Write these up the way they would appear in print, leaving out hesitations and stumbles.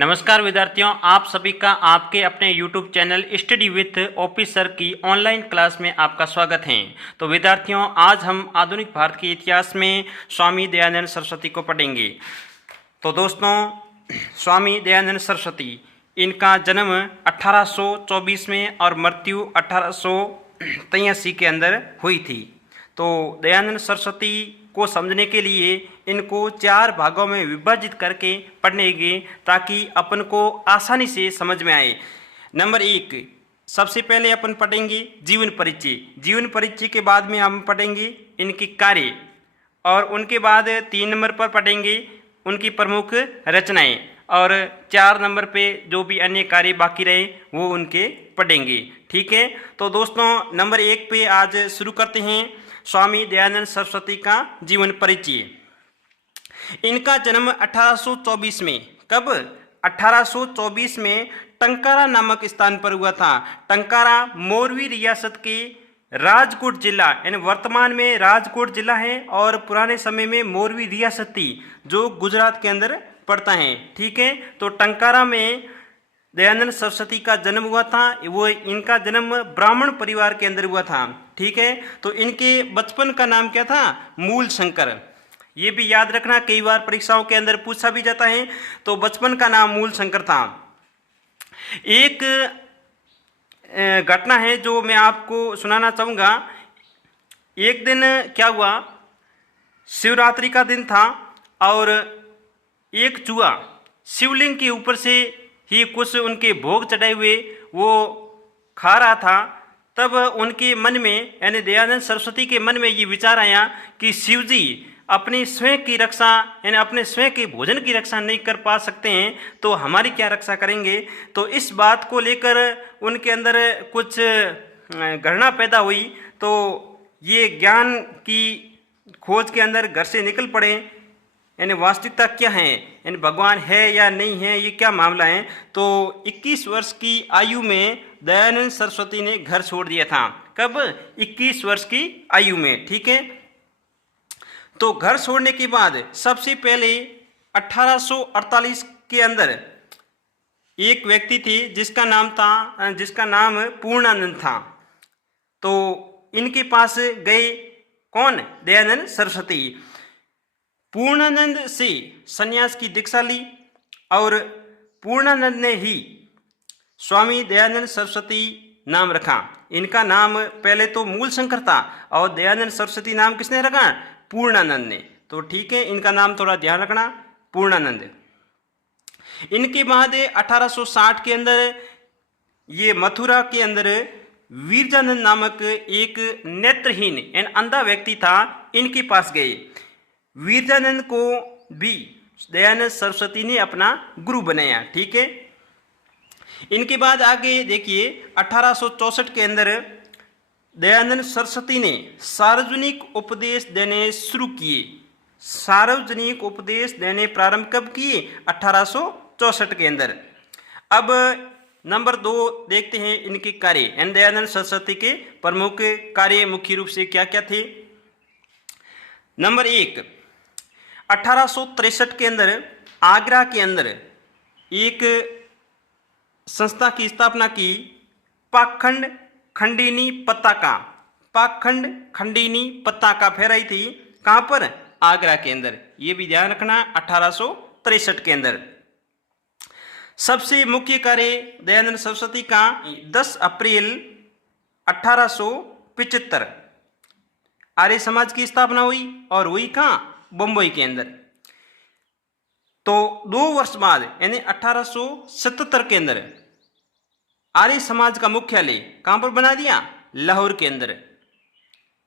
नमस्कार विद्यार्थियों, आप सभी का आपके अपने YouTube channel study with OP sir की ऑनलाइन क्लास में आपका स्वागत है। तो विद्यार्थियों, आज हम आधुनिक भारत के इतिहास में स्वामी दयानंद सरस्वती को पढ़ेंगे। तो दोस्तों, स्वामी दयानंद सरस्वती, इनका जन्म 1824 में और मृत्यु 1883 के अंदर हुई थी। तो दयानंद सरस्वती को समझने के लिए इनको 4 भागों में विभाजित करके पढ़ेंगे ताकि अपन को आसानी से समझ में आए। नंबर 1, सबसे पहले अपन पढ़ेंगे जीवन परिचय। जीवन परिचय के बाद में हम पढ़ेंगे इनके कार्य, और उनके बाद 3 नंबर पर पढ़ेंगे उनकी प्रमुख रचनाएं, और 4 नंबर पे जो भी अन्य कार्य बाकी रहे वो उनके पढ़ेंगे। ठीक है, तो दोस्तों नंबर 1 पे आज शुरू करते हैं स्वामी दयानंद सरस्वती का जीवन परिचय। इनका जन्म 1824 में, कब? 1824 में टंकारा नामक स्थान पर हुआ था। टंकारा मोरवी रियासत के राजकोट जिला, यानी वर्तमान में राजकोट जिला है और पुराने समय में मोरवी रियासत थी जो गुजरात के अंदर पड़ता है। ठीक है, तो टंकारा में दयानंद सरस्वती का जन्म हुआ था। वो इनका जन्म ब्राह्मण परिवार के अंदर हुआ था। ठीक है, तो इनके बचपन का नाम क्या था? मूल शंकर। ये भी याद रखना, कई बार परीक्षाओं के अंदर पूछा भी जाता है। तो बचपन का नाम मूल शंकर था। एक घटना है जो मैं आपको सुनाना चाहूँगा। एक दिन क्या हुआ, शिवरात्रि का दिन था और एक चूहा शिवलिंग के ऊपर से ही कुछ उनके भोग चढ़ाए हुए वो खा रहा था। तब उनके मन में, यानी दयानंद सरस्वती के मन में ये विचार आया कि शिव जी अपनी स्वयं की रक्षा, यानी अपने स्वयं के भोजन की रक्षा नहीं कर पा सकते हैं तो हमारी क्या रक्षा करेंगे। तो इस बात को लेकर उनके अंदर कुछ घृणा पैदा हुई। तो ये ज्ञान की खोज के अंदर घर से निकल पड़े, यानी वास्तविकता क्या है, यानी भगवान है या नहीं है, ये क्या मामला है। तो 21 वर्ष की आयु में दयानंद सरस्वती ने घर छोड़ दिया था। कब? 21 वर्ष की आयु में। ठीक है, तो घर छोड़ने के बाद सबसे पहले 1848 के अंदर एक व्यक्ति थे जिसका नाम पूर्णानंद था। तो इनके पास गए, कौन? दयानंद सरस्वती। पूर्णानंद से सन्यास की दीक्षा ली और पूर्णानंद ने ही स्वामी दयानंद सरस्वती नाम रखा। इनका नाम पहले तो मूल शंकर था और दयानंद सरस्वती नाम किसने रखा? पूर्णानंद ने। तो ठीक है, इनका नाम थोड़ा ध्यान रखना, पूर्णानंद। इनके बाद 1860 के अंदर ये मथुरा के अंदर वीरजानंद नामक एक नेत्रहीन एवं अंधा व्यक्ति था, इनके पास गए। वीरजानंद को भी दयानंद सरस्वती ने अपना गुरु बनाया। ठीक है, इनके बाद आगे देखिए 1864 के अंदर दयानंद सरस्वती ने सार्वजनिक उपदेश देने शुरू किए। सार्वजनिक उपदेश देने प्रारंभ कब किए? 1864 के अंदर। अब नंबर 2 देखते हैं इनके कार्य, यानी दयानंद सरस्वती के प्रमुख कार्य मुख्य रूप से क्या क्या थे। नंबर 1, 1863 के अंदर आगरा के अंदर एक संस्था की स्थापना की, पाखंड खंडिनी पताका। पाखंड खंडिनी पताका फहराई थी। कहाँ पर? आगरा के अंदर। ये भी ध्यान रखना, 1863 के अंदर। सबसे मुख्य कार्य दयानंद सरस्वती का 10 अप्रैल 1875 आर्य समाज की स्थापना हुई, और हुई कहाँ? बम्बई के अंदर। तो 2 वर्ष बाद, यानी 1877 के अंदर आर्य समाज का मुख्यालय कहाँ पर बना दिया? लाहौर के अंदर।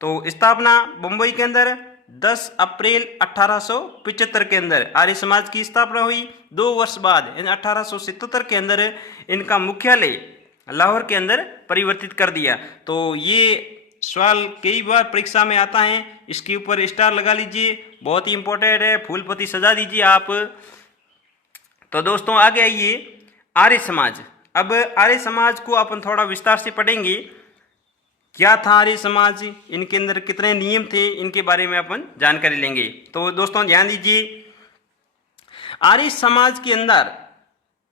तो स्थापना बम्बई के अंदर 10 अप्रैल 1875 के अंदर आर्य समाज की स्थापना हुई। 2 वर्ष बाद, यानी 1877 के अंदर इनका मुख्यालय लाहौर के अंदर परिवर्तित कर दिया। तो ये सवाल कई बार परीक्षा में आता है, इसके ऊपर स्टार लगा लीजिए, बहुत ही इंपॉर्टेंट है। फूल पत्ती सजा दीजिए आप। तो दोस्तों आगे आइए, आर्य समाज। अब आर्य समाज को अपन थोड़ा विस्तार से पढ़ेंगे। क्या था आर्य समाज, इनके अंदर कितने नियम थे, इनके बारे में अपन जानकारी लेंगे। तो दोस्तों ध्यान दीजिए, आर्य समाज के अंदर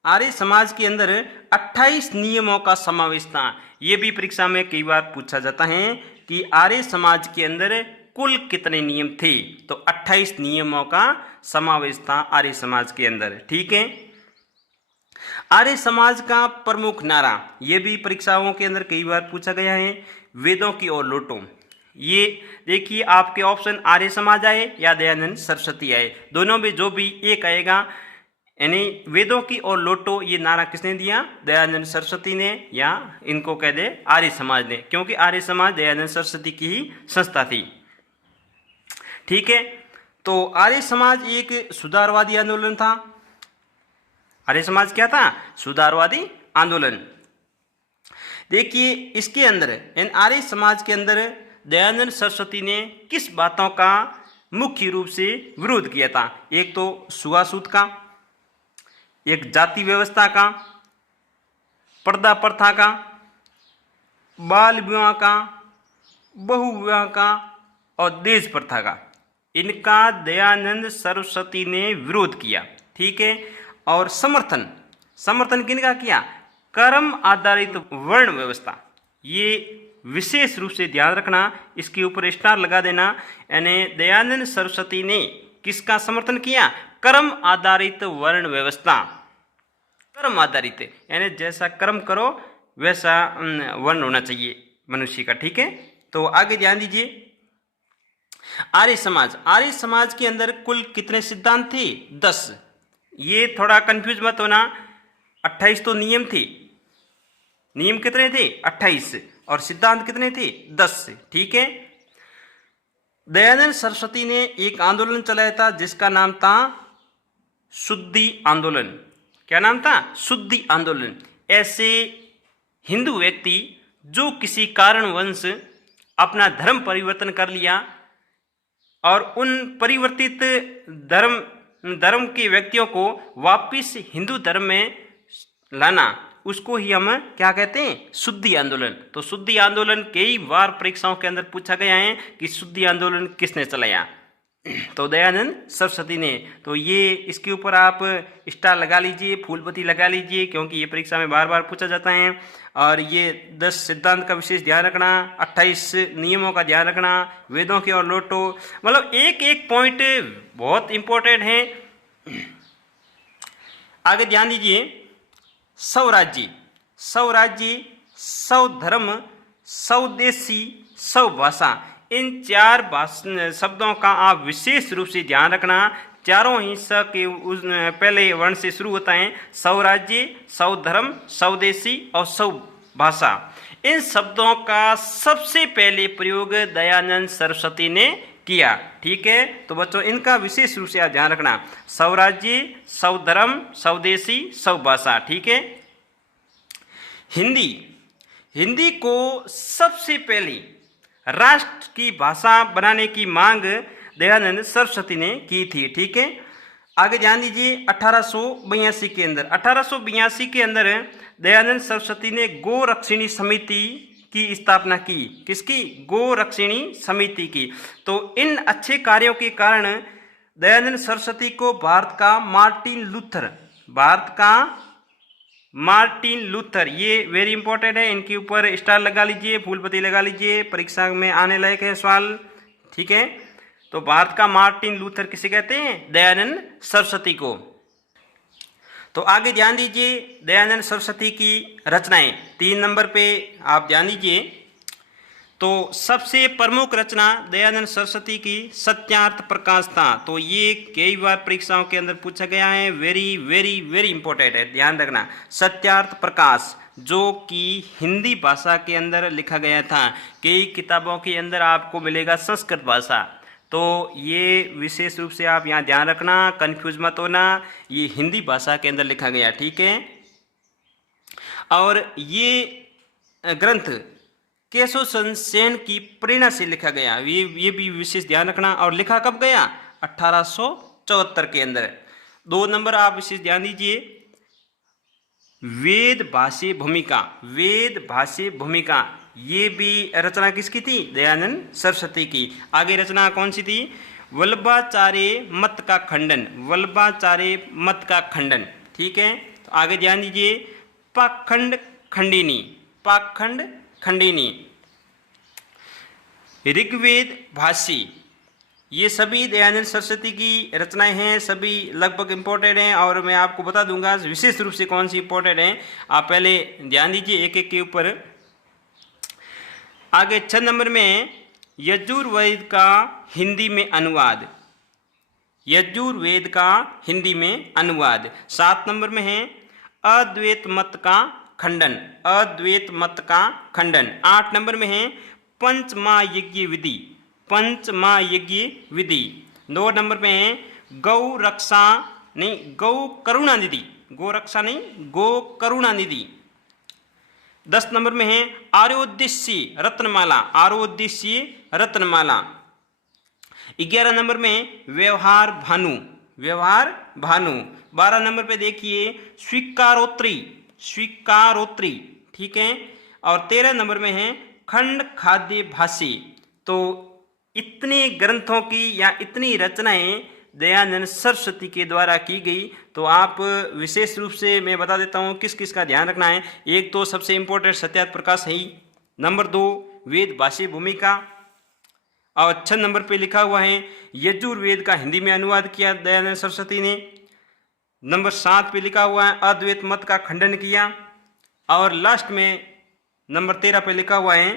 आर्य समाज के अंदर 28 नियमों का समावेश था। ये भी परीक्षा में कई बार पूछा जाता है कि आर्य समाज के अंदर कुल कितने नियम थे, तो 28 नियमों का समावेश था आर्य समाज के अंदर। ठीक है। आर्य समाज का प्रमुख नारा, ये भी परीक्षाओं के अंदर कई बार पूछा गया है, वेदों की ओर लौटो। ये देखिए आपके ऑप्शन आर्य समाज आए या दयानंद सरस्वती आए, दोनों में जो भी एक आएगा, यानी वेदों की ओर लौटो ये नारा किसने दिया, दयानंद सरस्वती ने, या इनको कह दे आर्य समाज ने, क्योंकि आर्य समाज दयानंद सरस्वती की ही संस्था थी। ठीक है। तो आर्य समाज एक सुधारवादी आंदोलन था। आर्य समाज क्या था, सुधारवादी आंदोलन। देखिए इसके अंदर इन आर्य समाज के अंदर दयानंद सरस्वती ने किस बातों का मुख्य रूप से विरोध किया था, एक तो छुआछूत का, एक जाति व्यवस्था का, पर्दा प्रथा का, बाल विवाह का, बहु विवाह का और दहेज प्रथा का, इनका दयानंद सरस्वती ने विरोध किया। ठीक है। और समर्थन किनका किया, कर्म आधारित वर्ण व्यवस्था। ये विशेष रूप से ध्यान रखना, इसके ऊपर स्टार लगा देना, यानी दयानंद सरस्वती ने किसका समर्थन किया, कर्म आधारित वर्ण व्यवस्था। कर्म आधारित यानी जैसा कर्म करो वैसा वर्ण होना चाहिए मनुष्य का। ठीक है। तो आगे ध्यान दीजिए, आर्य समाज के अंदर कुल कितने सिद्धांत थे, 10। ये थोड़ा कंफ्यूज मत होना, 28 तो नियम थे, नियम कितने थे 28, और सिद्धांत कितने थे 10। ठीक है। दयानंद सरस्वती ने एक आंदोलन चलाया था जिसका नाम था शुद्धि आंदोलन। क्या नाम था, शुद्धि आंदोलन। ऐसे हिंदू व्यक्ति जो किसी कारणवश अपना धर्म परिवर्तन कर लिया और उन परिवर्तित धर्म के व्यक्तियों को वापिस हिंदू धर्म में लाना, उसको ही हम क्या कहते हैं, शुद्धि आंदोलन। तो शुद्धि आंदोलन कई बार परीक्षाओं के अंदर पूछा गया है कि शुद्धि आंदोलन किसने चलाया, तो दयानंद सरस्वती ने। तो ये इसके ऊपर आप स्टार लगा लीजिए, फूलपत्ती लगा लीजिए, क्योंकि ये परीक्षा में बार बार पूछा जाता है। और ये 10 सिद्धांत का विशेष ध्यान रखना, 28 नियमों का ध्यान रखना, वेदों की ओर लौटो, मतलब एक एक पॉइंट बहुत इंपॉर्टेंट है। आगे ध्यान दीजिए, स्वराज्य, स्वधर्म, स्वदेशी, स्वभाषा, इन 4 शब्दों का आप विशेष रूप से ध्यान रखना। चारों ही स के पहले वर्ण से शुरू होता है, स्वराज्य, स्वधर्म, स्वदेशी और स्वभाषा। इन शब्दों का सबसे पहले प्रयोग दयानंद सरस्वती ने किया। ठीक है। तो बच्चों इनका विशेष रूप से आप ध्यान रखना, स्वराज्य, स्वधर्म, स्वदेशी, स्वभाषा। ठीक है। हिंदी को सबसे पहले राष्ट्र की भाषा बनाने की मांग दयानंद सरस्वती ने की थी। ठीक है। आगे ध्यान दीजिए, 1882 के अंदर दयानंद सरस्वती ने गोरक्षिणी समिति की स्थापना की। किसकी, गोरक्षिणी समिति की। तो इन अच्छे कार्यों के कारण दयानंद सरस्वती को भारत का मार्टिन लूथर, ये वेरी इंपॉर्टेंट है, इनके ऊपर स्टार लगा लीजिए, फूलपत्ती लगा लीजिए, परीक्षा में आने लायक है सवाल। ठीक है। तो भारत का मार्टिन लूथर किसे कहते हैं, दयानंद सरस्वती को। तो आगे ध्यान दीजिए, दयानंद सरस्वती की रचनाएं 3 नंबर पे आप ध्यान दीजिए। तो सबसे प्रमुख रचना दयानंद सरस्वती की सत्यार्थ प्रकाश था। तो ये कई बार परीक्षाओं के अंदर पूछा गया है, वेरी वेरी वेरी इंपॉर्टेंट है, ध्यान रखना। सत्यार्थ प्रकाश जो कि हिंदी भाषा के अंदर लिखा गया था, कई किताबों के अंदर आपको मिलेगा संस्कृत भाषा। तो ये विशेष रूप से आप यहाँ ध्यान रखना, कंफ्यूज मत होना, ये हिंदी भाषा के अंदर लिखा गया। ठीक है। और ये ग्रंथ केशव चंद्र सेन की प्रेरणा से लिखा गया, ये भी विशेष ध्यान रखना। और लिखा कब गया, 1874 के अंदर। 2 नंबर आप विशेष ध्यान दीजिए, वेद भाष्य भूमिका, ये भी रचना किसकी थी, दयानंद सरस्वती की। आगे रचना कौन सी थी, वल्लभाचार्य मत का खंडन। ठीक है। तो तो आगे ध्यान दीजिए, पाखंड खंडिनी, पाखंड खंडिनी, ऋग्वेद भाष्य, ये सभी दयानंद सरस्वती की रचनाएं हैं, सभी लगभग इम्पोर्टेंट हैं और मैं आपको बता दूंगा विशेष रूप से कौन सी इम्पोर्टेंट हैं। आप पहले ध्यान दीजिए एक एक के ऊपर। आगे 6 नंबर में यजुर्वेद का हिंदी में अनुवाद, यजुर्वेद का हिंदी में अनुवाद। 7 नंबर में है अद्वैत मत का खंडन, अद्वैत मत का खंडन। 8 नंबर में है पंचमहायज्ञ विधि, पंचमहायज्ञ विधि। 9 नंबर में है गौ रक्षा नहीं गौ करुणा निधि, गौ रक्षा नहीं गौ करुणा निधि। 10 नंबर में है आर्योद्देश्य रत्नमाला, आर्योद्देश्य रत्नमाला। 11 नंबर में व्यवहार भानु, व्यवहार भानु। 12 नंबर पे देखिए स्वीकारोत्री, स्वीकारोत्री, ठीक है। और 13 नंबर में है खंड खाद्य भाष्य। तो इतने ग्रंथों की या इतनी रचनाएं दयानंद सरस्वती के द्वारा की गई। तो आप विशेष रूप से मैं बता देता हूँ किस किस का ध्यान रखना है। एक तो सबसे इम्पोर्टेंट सत्यार्थ प्रकाश है ही, नंबर 2 वेद भाष्य भूमिका, और 6 नंबर पे लिखा हुआ है यजुर्वेद का हिंदी में अनुवाद किया दयानंद सरस्वती ने। नंबर 7 पे लिखा हुआ है अद्वैत मत का खंडन किया, और लास्ट में नंबर 13 पे लिखा हुआ है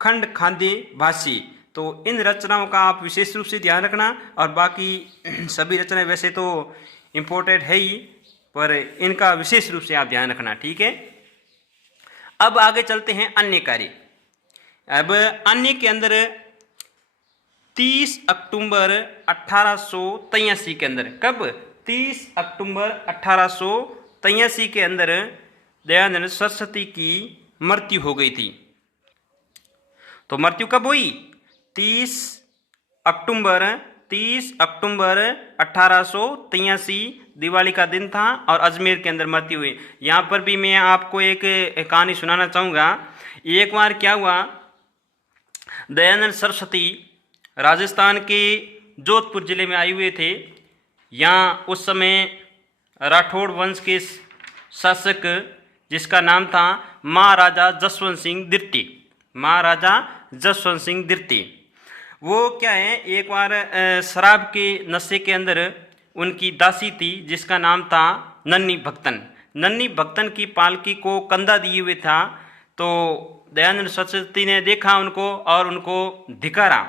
खंड खाद्य भाष्य। तो इन रचनाओं का आप विशेष रूप से ध्यान रखना, और बाकी सभी रचनाएं वैसे तो इम्पोर्टेंट है ही, पर इनका विशेष रूप से आप ध्यान रखना, ठीक है। अब आगे चलते हैं अन्य कार्य। अब अन्य के अंदर 30 अक्टूबर 1883 के अंदर, कब 30 अक्टूबर 1883 के अंदर दयानंद सरस्वती की मृत्यु हो गई थी। तो मृत्यु कब हुई? 30 अक्टूबर 1883 दिवाली का दिन था और अजमेर के अंदर मृत्यु हुई। यहाँ पर भी मैं आपको एक कहानी सुनाना चाहूँगा। एक बार क्या हुआ, दयानंद सरस्वती राजस्थान के जोधपुर जिले में आए हुए थे। यहाँ उस समय राठौड़ वंश के शासक जिसका नाम था महाराजा जसवंत सिंह द्वितीय, महाराजा जसवंत सिंह द्वितीय। वो क्या है, एक बार शराब के नशे के अंदर उनकी दासी थी जिसका नाम था नन्ही भक्तन। नन्ही भक्तन की पालकी को कंधा दिए हुए था। तो दयानंद सरस्वती ने देखा उनको और उनको धिक्कारा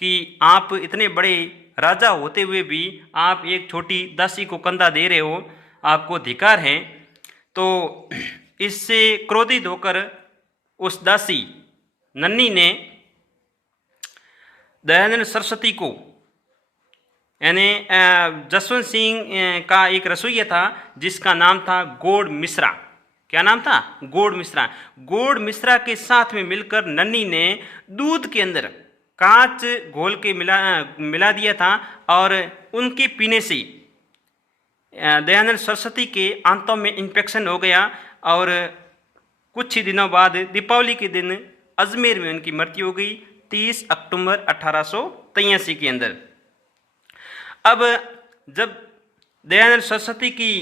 कि आप इतने बड़े राजा होते हुए भी आप एक छोटी दासी को कंधा दे रहे हो, आपको धिक्कार है। तो इससे क्रोधित होकर उस दासी नन्ही ने दयानंद सरस्वती को, यानी जसवंत सिंह का एक रसोइया था जिसका नाम था गोड़ मिश्रा। क्या नाम था? गोड़ मिश्रा। गोड़ मिश्रा के साथ में मिलकर नन्ही ने दूध के अंदर कांच घोल के मिला दिया था और उनके पीने से दयानंद सरस्वती के आंतों में इन्फेक्शन हो गया और कुछ ही दिनों बाद दीपावली के दिन अजमेर में उनकी मृत्यु हो गई 30 अक्टूबर 1883 के अंदर। अब जब दयानंद सरस्वती की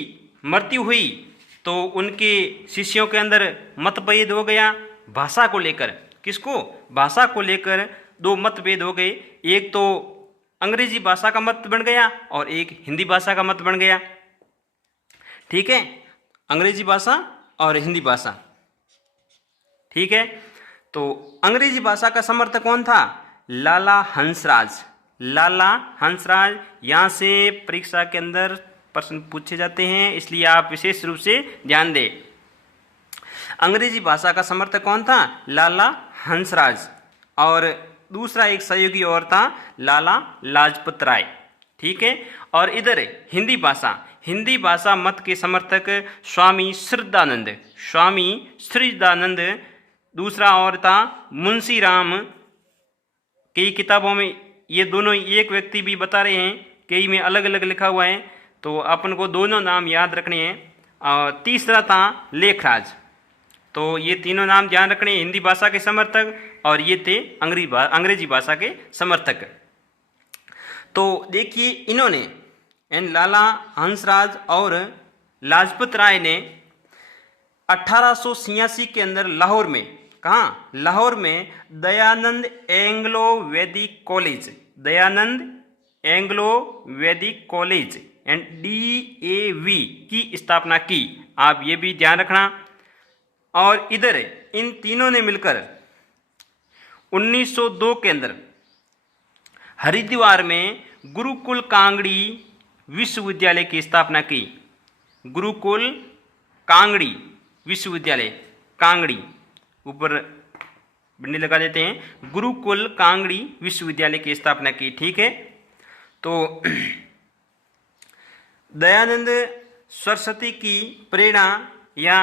मृत्यु हुई तो उनके शिष्यों के अंदर मतभेद हो गया भाषा को लेकर। किसको? भाषा को लेकर दो मतभेद हो गए। एक तो अंग्रेजी भाषा का मत बन गया और एक हिंदी भाषा का मत बन गया। ठीक है, अंग्रेजी भाषा और हिंदी भाषा। ठीक है, तो अंग्रेजी भाषा का समर्थक कौन था? लाला हंसराज। लाला हंसराज, यहाँ से परीक्षा के अंदर प्रश्न पूछे जाते हैं, इसलिए आप विशेष रूप से ध्यान दें। अंग्रेजी भाषा का समर्थक कौन था? लाला हंसराज। और दूसरा एक सहयोगी और था लाला लाजपत राय। ठीक है, और इधर हिंदी भाषा, हिंदी भाषा मत के समर्थक स्वामी श्रद्धानंद, स्वामी श्रद्धानंद। दूसरा और था मुंशी राम। कई किताबों में ये दोनों एक व्यक्ति भी बता रहे हैं, कई में अलग अलग लिखा हुआ है, तो अपन को दोनों नाम याद रखने हैं। और तीसरा था लेखराज। तो ये तीनों नाम ध्यान रखने, हिंदी भाषा के समर्थक और ये थे अंग्रेजी भाषा के समर्थक। तो देखिए इन्होंने लाला हंसराज और लाजपत राय ने 1886 के अंदर लाहौर में, कहाँ, लाहौर में दयानंद एंग्लो वैदिक कॉलेज, दयानंद एंग्लो वैदिक कॉलेज एंड DAV की स्थापना की। आप ये भी ध्यान रखना। और इधर इन तीनों ने मिलकर 1902 के अंदर हरिद्वार में गुरुकुल कांगड़ी विश्वविद्यालय की स्थापना की। गुरुकुल कांगड़ी विश्वविद्यालय, कांगड़ी ऊपर बिंदी लगा देते हैं, गुरुकुल कांगड़ी विश्वविद्यालय की स्थापना की। ठीक है, तो दयानंद सरस्वती की प्रेरणा या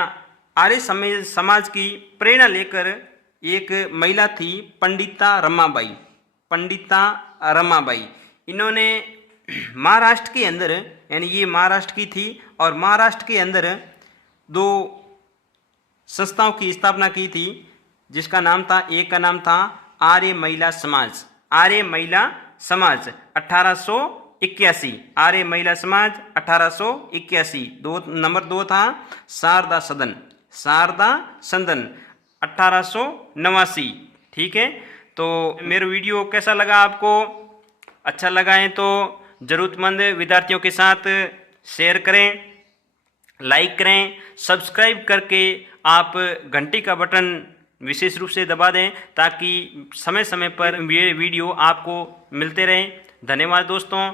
आर्य समाज की प्रेरणा लेकर एक महिला थी पंडिता रमाबाई, पंडिता रमाबाई। इन्होंने महाराष्ट्र के अंदर, यानी ये महाराष्ट्र की थी, और महाराष्ट्र के अंदर 2 संस्थाओं की स्थापना की थी, जिसका नाम था, एक का नाम था आर्य महिला समाज, आर्य महिला समाज 1881, आर्य महिला समाज 1881। नंबर 2 था शारदा सदन, शारदा सदन 1889। ठीक है, तो मेरा वीडियो कैसा लगा आपको? अच्छा लगा है तो ज़रूरतमंद विद्यार्थियों के साथ शेयर करें, लाइक करें, सब्सक्राइब करके आप घंटी का बटन विशेष रूप से दबा दें, ताकि समय समय पर ये वीडियो आपको मिलते रहें। धन्यवाद दोस्तों।